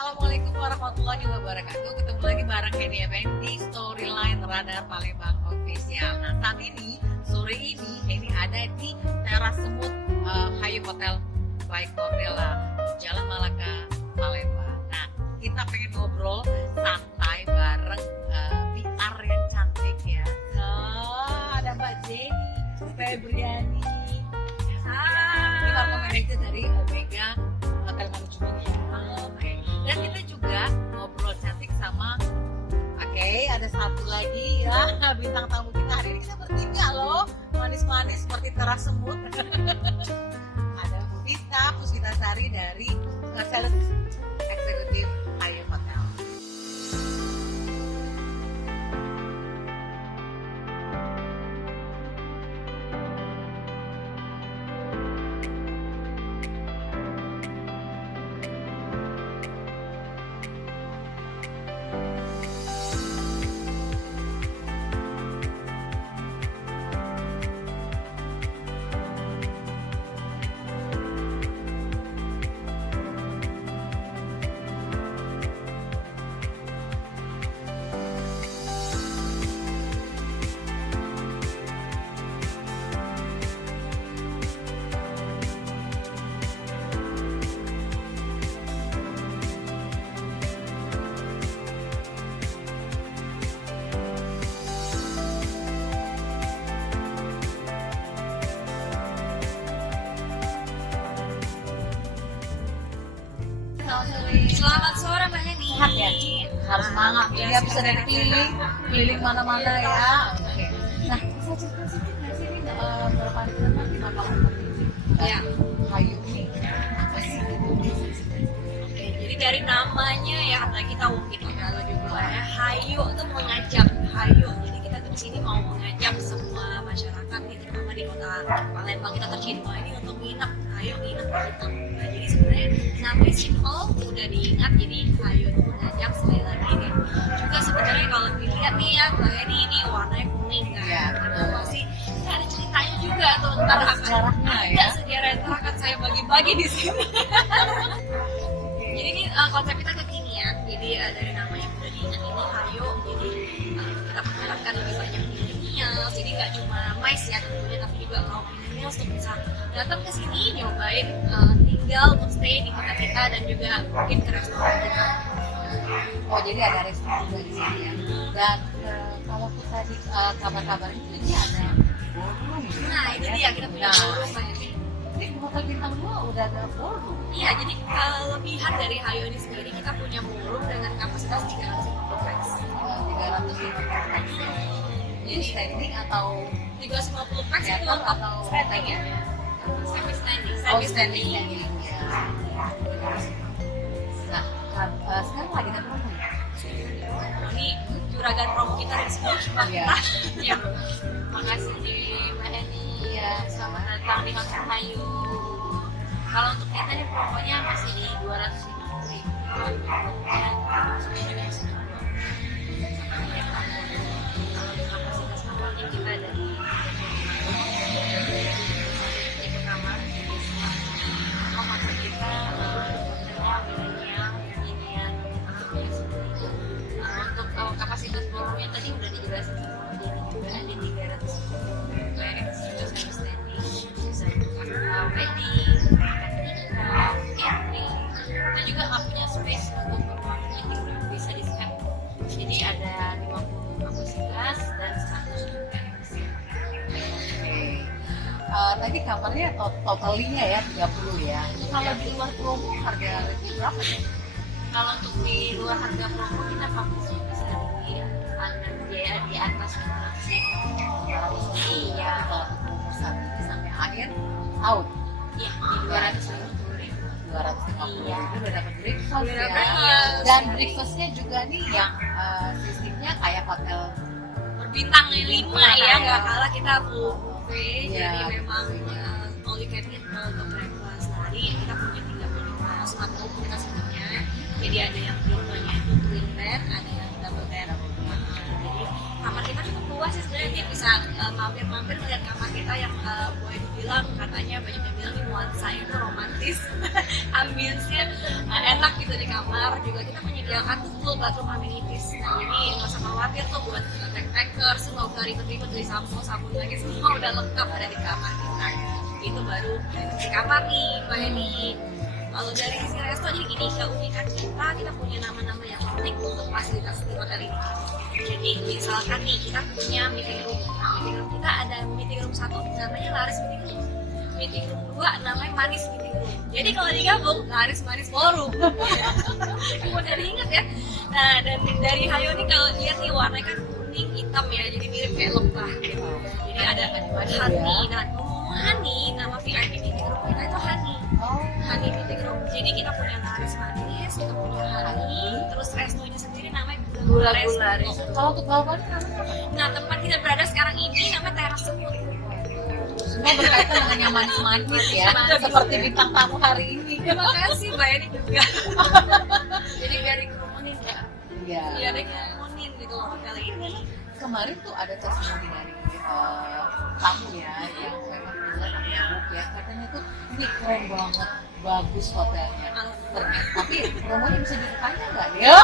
Assalamualaikum warahmatullahi wabarakatuh. Ketemu lagi bareng Henny FM di Storyline Radar Palembang Official. Nah, saat ini, sore ini Henny ada di teras semut Hayu Hotel by Cordella, Jalan Malaka, Palembang. Nah, kita pengen ngobrol santai bareng PR yang cantik ya. Ada Mbak Jenny Febriani. Ini warga manajer dari Omega Hotel Manajemen ya. Dan kita juga ngobrol cantik sama ada satu lagi ya bintang tamu kita hari ini. Kita bertiga loh, manis-manis seperti teras semut. Ada Bu Vita Puspitasari dari Sales Eksekutif Hayu Hotel. Selamat sore Mbak Heni. Sehat ya? Harus semangat. Jadi bisa dari keliling mana-mana ya. Oke. Nah, bisa cerita sedikit nggak sih ini berapa hari ke depan kenapa Ya. Hayu ini? Oke, jadi dari namanya ya apalagi kita mungkin kalau juga ya Hayu itu mengajak Hayu. Jadi kita tuh di sini mau mengajak semua masyarakat nih, terutama di kota Palembang kita tercinta ini untuk nginep. Hayu nginep di kita. Nah, jadi sebenarnya namanya simple, mudah diingat. Jadi Hayu itu mengajak sekali lagi nih. Juga sebenarnya kalau dilihat nih ya Mbak Heni ini warnanya kuning kan. Iya, Ada pasti ada ceritanya juga tuh. Ntar Ada akan sejarahnya ada ya. sejarah, ntar akan saya bagi-bagi di sini. Jadi ini konsep kita kekinian. Jadi dari namanya udah diingat ini Hayu. Jadi kita mengharapkan lebih banyak milenials. Jadi nggak cuma mais ya tentunya, tapi juga kaum milenials untuk bisa datang ke sini nyobain tinggal untuk stay di kota kita dan juga mungkin ke restoran kita. Oh, jadi ada restoran juga di sini ya. Dan kalau kita di kabar-kabar ini ada ballroom. Nah ini dia kita punya ballroom Mbak Heni. Ini di Hotel Bintang 2 udah ada ballroom. Iya, jadi kelebihan dari Hayu ini sendiri kita punya ballroom dengan kapasitas 350 pax. 350 pax. Ini standing atau 350 pax Ya, itu atau untuk standing ya? Semi standing. oh standing ya. Nah, sekarang lagi ada promo ya? Ini juragan promo kita dari sebelum cuma Iya. kita. Ya. Makasih Mbak Heni. Ya, selamat datang di Hotel Hayu. Kalau untuk kita nih promonya masih di 250.000. Kapasitas kamarnya kita dari kamar. Kamar kita milenial, kekinian. Untuk kapasitas ballroomnya tadi udah dijelasin sama Jenny juga di 300 pax, juga sama standing, bisa untuk wedding, nikah, catering. Kita juga nggak punya space untuk ruang meeting room, bisa di set. Jadi ada 50 kapasitas dan 100 juga yang bisa. Tadi kamarnya totalnya ya 30 ya. Kalau di luar promo harga rate berapa ya? Kalau untuk di luar harga promo kita publish bisa di under biaya di atas 200.000. Iya. Kalau promo sampai akhir out Iya, di 250.000. 250 Iya. udah dapat breakfast Udah ya. breakfast. Dan breakfastnya juga nih yang sistemnya kayak hotel Berbintang 5 ya, nggak kalah kita full buffet. Iya, Jadi memang buffet. all you can eat untuk breakfast. Nah, hari kita punya 35 smart room kita sebutnya. Jadi ada yang tipenya itu twin bed, ada yang double bed. Jadi kamar kita cukup luas sih sebenarnya, dia bisa mampir-mampir melihat kamar kita yang boleh dibilang katanya banyak yang bilang nuansa itu romantis, ambience-nya enak gitu di kamar. Juga kita menyediakan tuh full bathroom amenities. Nah, jadi nggak usah khawatir tuh buat backpackers, nggak usah ribet-ribet dari sabun lagi, semua udah lengkap ada di kamar kita. Itu baru di kamar nih, Mbak Eni. Kalau dari sisi resto, jadi gini, keunikan kita punya nama-nama yang unik untuk fasilitas di hotel ini. Jadi misalkan nih kita punya meeting room. Nah, meeting room kita ada meeting room 1 namanya Laris Meeting Room. Meeting room 2 namanya Manis Meeting Room. Jadi kalau digabung Laris Manis Ballroom. Mudah diingat ya. Nah, dan dari Hayo nih kalau lihat nih warnanya kan kuning hitam ya, jadi mirip kayak lebah gitu. Jadi ada honey. Nah, honey nama VIP meeting room kita itu honey. Honey meeting room. Jadi kita punya Laris Manis, kita punya honey, terus restonya sendiri namanya Gula Resto. Resto. Kalau untuk balkonnya namanya apa? Nah, tempat kita berada sekarang ini namanya Teras Semut. Semua berkaitan dengan yang manis-manis ya, seperti bintang tamu hari ini. Terima kasih Mbak Eni juga. Jadi biar dikerumunin ya. Iya. Biar dikerumunin gitu loh hotel ini. Kemarin tuh ada testimoni dari tamu ya, yang memang bilang ya, katanya tuh ini keren banget, bagus hotelnya. Tapi promonya bisa ditanya nggak ya?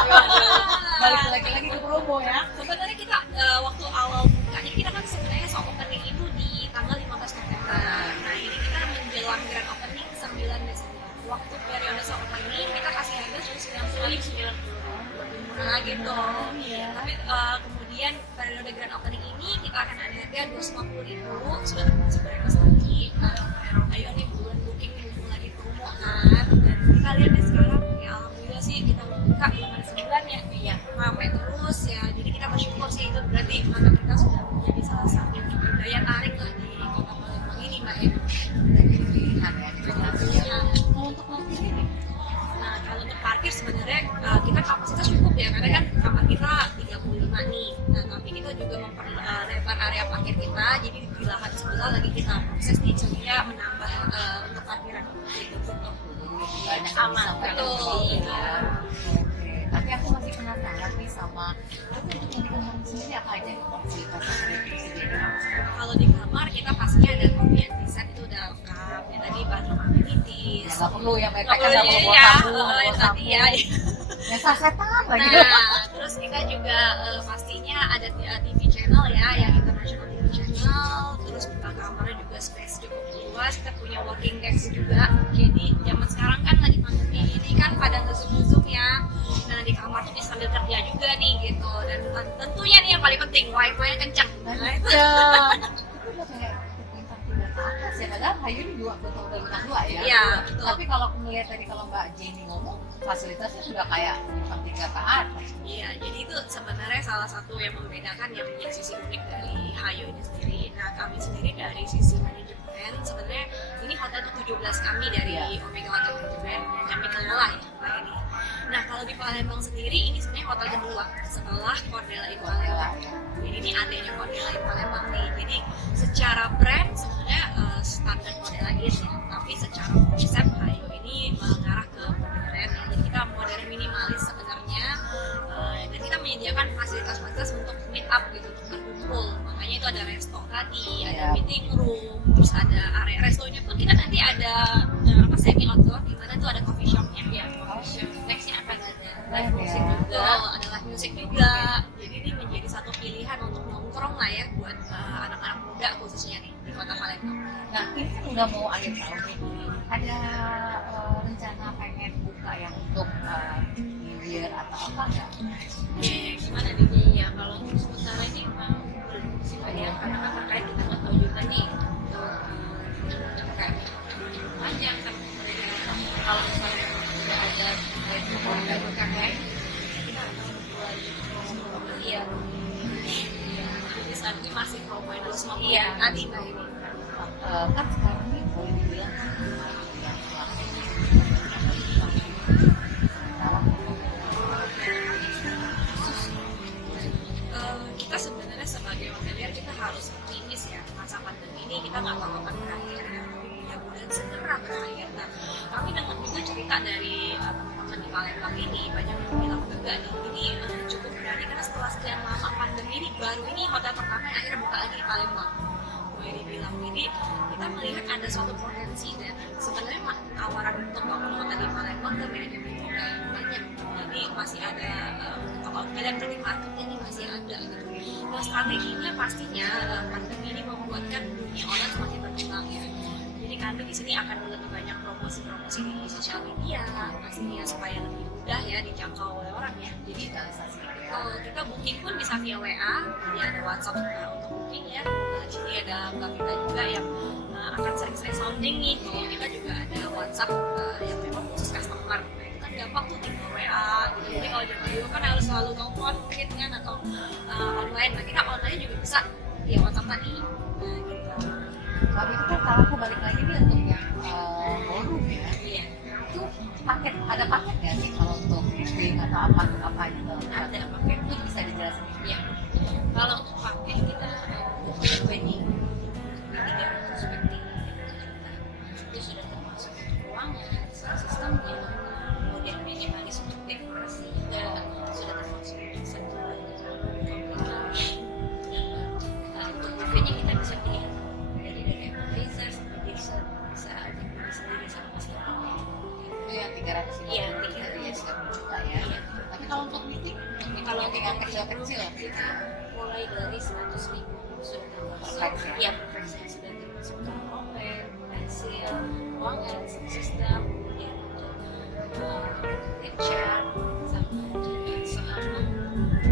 Balik lagi ke promo ya. Sebenarnya kita waktu awal bukanya kita kan sebenarnya soft opening itu di tanggal 15 November. Nah, ini kita menjelang grand opening 9 Desember. Waktu periode soft opening kita kasih harga 90.000 lebih murah gitu. Tapi kemudian periode grand opening ini kita akan ada harga 250.000 sudah termasuk breakfast lagi. Ayo nih bulan booking mumpung lagi promo kan. Dan kita lihat nih sekarang ya alhamdulillah sih kita buka belum ada sebulan ya. Iya, ramai terus ya. Jadi kita bersyukur sih itu berarti maka kita sudah menjadi salah satu daya tarik lah di kota Palembang ini Mbak ya. Pilihan ya, pilihan. Kalau untuk parkir ini, Nah, kalau untuk parkir sebenarnya kita kapasitas cukup ya karena kan kamar kita 35 nih. Nah, tapi kita juga memperlebar area parkir kita. Jadi di lahan sebelah lagi kita proses nih sehingga menambah untuk parkiran gitu. banyak Aman, betul. ya. Oke. Tapi aku masih penasaran nih sama tapi untuk yang di kamar sendiri apa aja nih fasilitas yang disediakan? Kalau di kamar kita pastinya ada coffee and tea set itu udah lengkap. Ya tadi bathroom amenities. Ya nggak perlu yang mereka Nggak kan nggak perlu perlu ya, bawa sabun, yang tadi ya. yang sasetan lagi. Nah, terus kita juga pastinya ada TV channel ya, yang international TV channel. Terus buka kamarnya juga space cukup luas. Kita punya working desk juga. Jadi zaman sekarang kan lagi pandemi ini kan pada nge-zoom ya. Nah di kamar tuh bisa sambil kerja juga nih gitu. Dan tentunya nih yang paling penting wifi-nya kencang. Nah itu. Itu udah kayak bintang 3 ke atas ya, padahal Hayu ini betul bintang 2 ya. Iya, betul. Tapi kalau aku melihat tadi kalau Mbak Jenny ngomong fasilitasnya sudah kayak bintang 3 ke atas. Iya, jadi itu sebenarnya salah satu yang membedakan yang menjadi sisi unik dari Hayo ini sendiri. Nah, kami sendiri dari sisi manajemen, sebenarnya ini hotel ke-17 kami dari Omega Hotel Manajemen yang kami kelola ya, Pak Eni. Nah, kalau di Palembang sendiri, ini sebenarnya hotel kedua setelah Cordella Inn Palembang. Jadi ini adanya Cordella Inn Palembang nih. Jadi secara brand sebenarnya standar Cordella Inn ya, tapi secara konsep Hayo ini mengarah ke modern ya. Jadi kita modern minimalis sebenarnya, dan kita menyediakan fasilitas-fasilitas untuk meet up gitu, untuk berkumpul. Makanya itu ada resto tadi, ada meeting room, terus ada area restonya pun kita nanti ada semi outdoor, di mana tuh ada coffee shopnya ya. Coffee shop nextnya akan ada live music juga, ada live music juga. Jadi ini menjadi satu pilihan untuk nongkrong lah ya buat anak-anak muda khususnya nih di Kota Palembang. Nah ini kan udah mau akhir tahun nih, ada rencana pengen buka yang untuk New Year atau apa nggak? Gimana nih? Iya, kalau untuk sementara ini memang belum sih Pak ya, karena kan terkait kita nggak tahu juga nih untuk terkait panjang kan kalau misalnya sudah ada program terkait kita akan mulai iya jadi saat ini masih promoin terus mau tadi Mbak ini Kan sekarang nih boleh dibilang kan yang kita sebenarnya sebagai hotelier kita harus optimis ya, masa pandemi ini kita nggak tahu kapan berakhir ya, tapi mudah-mudahan segera berakhir. Nah, kami dengar juga cerita dari teman-teman di Palembang ini ini banyak yang bilang juga nih, ini cukup berani karena setelah sekian lama pandemi ini baru ini hotel pertama yang akhirnya buka lagi di Palembang. Boleh dibilang, jadi kita melihat ada suatu potensi dan sebenarnya tawaran untuk bangun hotel di Palembang ke manajemen juga banyak. Jadi masih ada kalau kalian dari marketnya ini masih ada gitu. Nah strateginya pastinya pandemi ini membuatkan dunia online semakin berkembang ya. Jadi kami di sini akan lebih banyak promosi-promosi di sosial media pastinya supaya lebih mudah ya dijangkau oleh orang ya. Jadi kalau kita booking pun bisa via WA, jadi ada WhatsApp untuk booking ya. Jadi ada Mbak Vita juga yang akan sering-sering sounding nih. Kalau kita juga ada WhatsApp yang memang khusus customer. Nah, itu kan gampang tuh tinggal WA gitu. Jadi kalau zaman dulu kan harus selalu telepon mungkin kan atau online. Nah kita online juga bisa via WhatsApp tadi. Nah gitu. Tapi itu kan kalau aku balik lagi nih untuk yang ballroom ya, Iya. itu paket ada paket nggak sih kalau untuk wedding atau apa gitu? Ada paket. Itu bisa dijelasin? Ya, kalau untuk paket kita wedding ini 300 wedding itu sudah termasuk ruangan, sistemnya, kemudian minimalis untuk dekorasi juga sudah termasuk satu untuk buffetnya kita bisa pilih dari appetizer sampai dessert bisa dipilih sendiri sama customer. Itu yang 300 Iya, itu ya 1 juta ya. Tapi kalau untuk meeting yang kecil-kecil gitu, mulai dari 100.000 sudah termasuk Perfect, ya? ya perfect sudah termasuk open, pensil, ruangan, sistem, kemudian untuk chat sama juga soal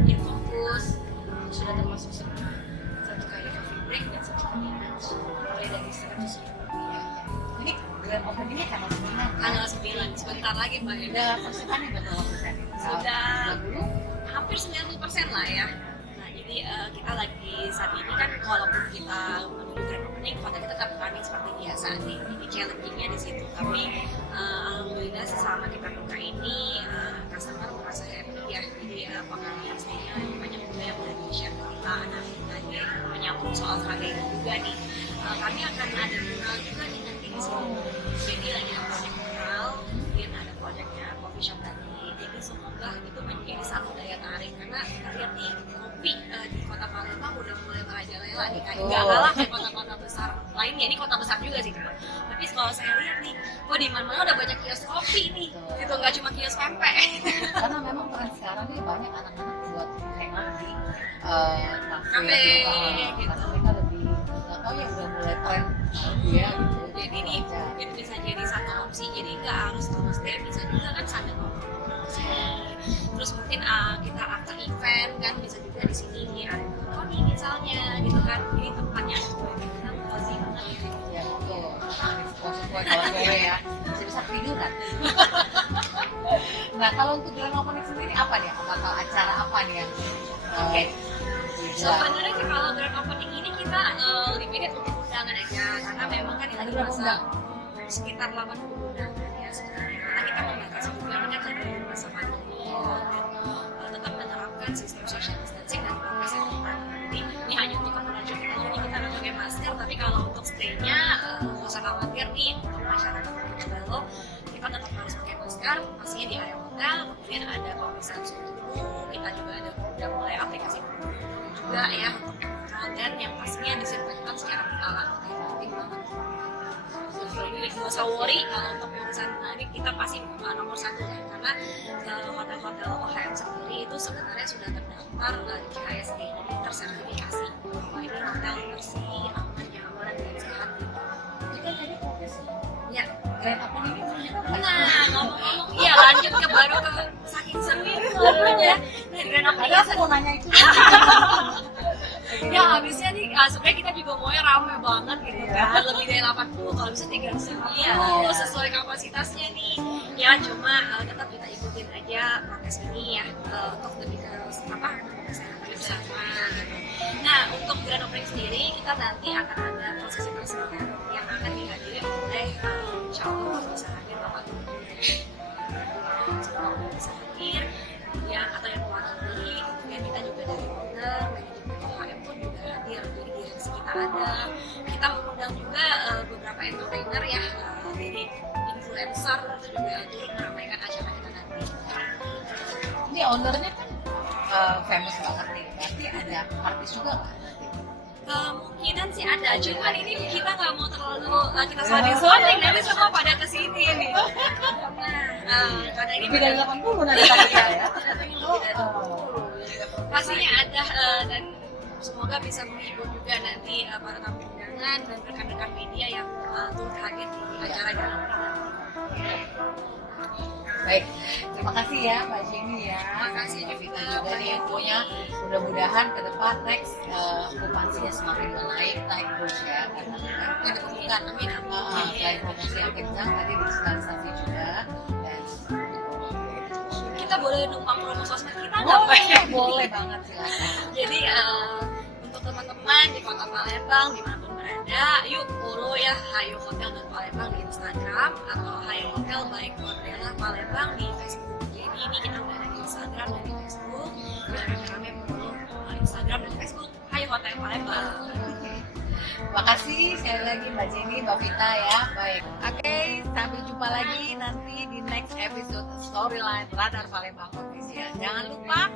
yang fokus sudah termasuk semua satu kali coffee break dan satu kali lunch mulai dari 100.000 rupiah. ini grand opening tanggal 9 Tanggal 9 sebentar lagi Mbak ya. udah persiapannya berapa persen? Sudah dulu hampir 90% lah ya. Nah jadi kita lagi saat ini kan walaupun kita menuju grand opening, hotel kita tetap running seperti biasa nih. Jadi challengingnya di situ. Tapi alhamdulillah selama kita buka ini customer merasa happy ya. Jadi pengalaman stay-nya banyak juga yang mulai share ke kita. Nah lagi menyambung soal strategi juga nih. Kami akan ada mural juga nih nanti di sini. Jadi lagi ada project mural, kemudian ada projectnya coffee shop tadi. Jadi semoga itu menjadi satu daya tarik karena kita lihat nih kopi di kota Palembang udah mulai merajalela nih kayak nggak kalah kayak kota-kota besar lainnya. Ini kota besar juga sih tapi kalau saya lihat nih di mana-mana udah banyak kios kopi nih gitu, nggak cuma kios pempek. karena memang tren sekarang nih banyak anak-anak buat hangout di Kafe, gitu. Karena mereka lebih nggak tahu ya udah mulai tren ya gitu. Jadi ini bisa jadi satu opsi, jadi nggak harus terus stay, bisa juga kan sambil ngomong sini. Terus mungkin kita after event kan bisa juga di sini nih ada Tony misalnya gitu kan. Jadi tempatnya kita cozy banget gitu. Ya betul. Sesuai kalau gue ya bisa tiduran. Nah kalau untuk grand opening sendiri apa nih? Bakal acara apa nih yang Oke. Sebenarnya kalau grand opening ini kita limited untuk undangan aja karena memang kan lagi masa sekitar 80 undangan ya sebenarnya. Karena kita membatasi juga ini kan lagi masa pandemi ya, dan tetap menerapkan sistem social distancing dan prokes yang ketat. Jadi ini hanya untuk kepentingan kita, jadi kita nggak pakai masker. Tapi kalau untuk stay-nya nggak usah khawatir nih untuk masyarakat Montebello kita tetap harus pakai masker pastinya di area hotel. Kemudian ada pemeriksaan suhu tubuh, kita juga ada udah mulai aplikasi juga ya untuk kontrol dan yang pastinya disinfektan secara berkala. Nah, itu penting banget. Jadi nggak usah worry kalau untuk urusan ini kita pasti nomor satu ya karena hotel-hotel OHM sendiri itu sebenarnya sudah terdaftar di KSG jadi tersertifikasi bahwa ini hotel bersih, aman, nyaman dan sehat. itu kan tadi profesi Ya, grand opening itu nah ngomong-ngomong iya lanjut ke baru ke saking serunya grand opening ada aku mau nanya itu. ya habisnya nih sebenarnya kita juga maunya rame banget gitu kan lebih dari 80 kalau bisa 350 sesuai kapasitasnya nih ya cuma tetap kita ikutin aja prokes ini ya untuk lebih ke kesehatan bersama gitu. Nah untuk grand opening sendiri kita nanti akan ada prosesi persembahyan yang akan dihadiri oleh insya Allah bisa hadir Bapak Gubernur semoga bisa hadir kemudian atau yang mewakili kemudian kita juga dari owner manajemen OHM pun juga hadir jadi direksi kita ada kita mengundang juga beberapa entertainer ya jadi influencer itu juga turut meramaikan acara kita nanti Ini ownernya kan famous banget nih, berarti ada artis juga nggak? Kemungkinan sih ada, cuman ini kita nggak mau terlalu kita sounding nanti semua pada kesini nih. Karena ini Lebih dari 80 nanti tadi ya. pastinya ada dan semoga bisa menghibur juga nanti para tamu undangan dan rekan-rekan media yang turut hadir di acara dalam Baik, terima kasih ya Mbak Jenny ya. Terima kasih Kita juga nih infonya. Mudah-mudahan ke depan next okupansinya semakin naik terus ya. Karena kita butuhkan selain promosi yang kencang tadi digitalisasi juga. Dan kita boleh numpang promo sosmed kita nggak Pak? boleh banget silakan. Jadi untuk teman-teman di Kota Palembang dimanapun berada, yuk follow ya Hayu Hotel dan Palembang di Instagram atau Hayu Hotel by Cordella Palembang di Facebook. Jadi ini kita udah ada di Instagram dan di Facebook. Kita rame-rame follow Instagram dan Facebook Hayu Hotel Palembang. Makasih sekali lagi Mbak Jenny, Mbak Vita ya. Baik. Oke, sampai jumpa lagi nanti di next episode Storyline Radar Palembang Official. Jangan lupa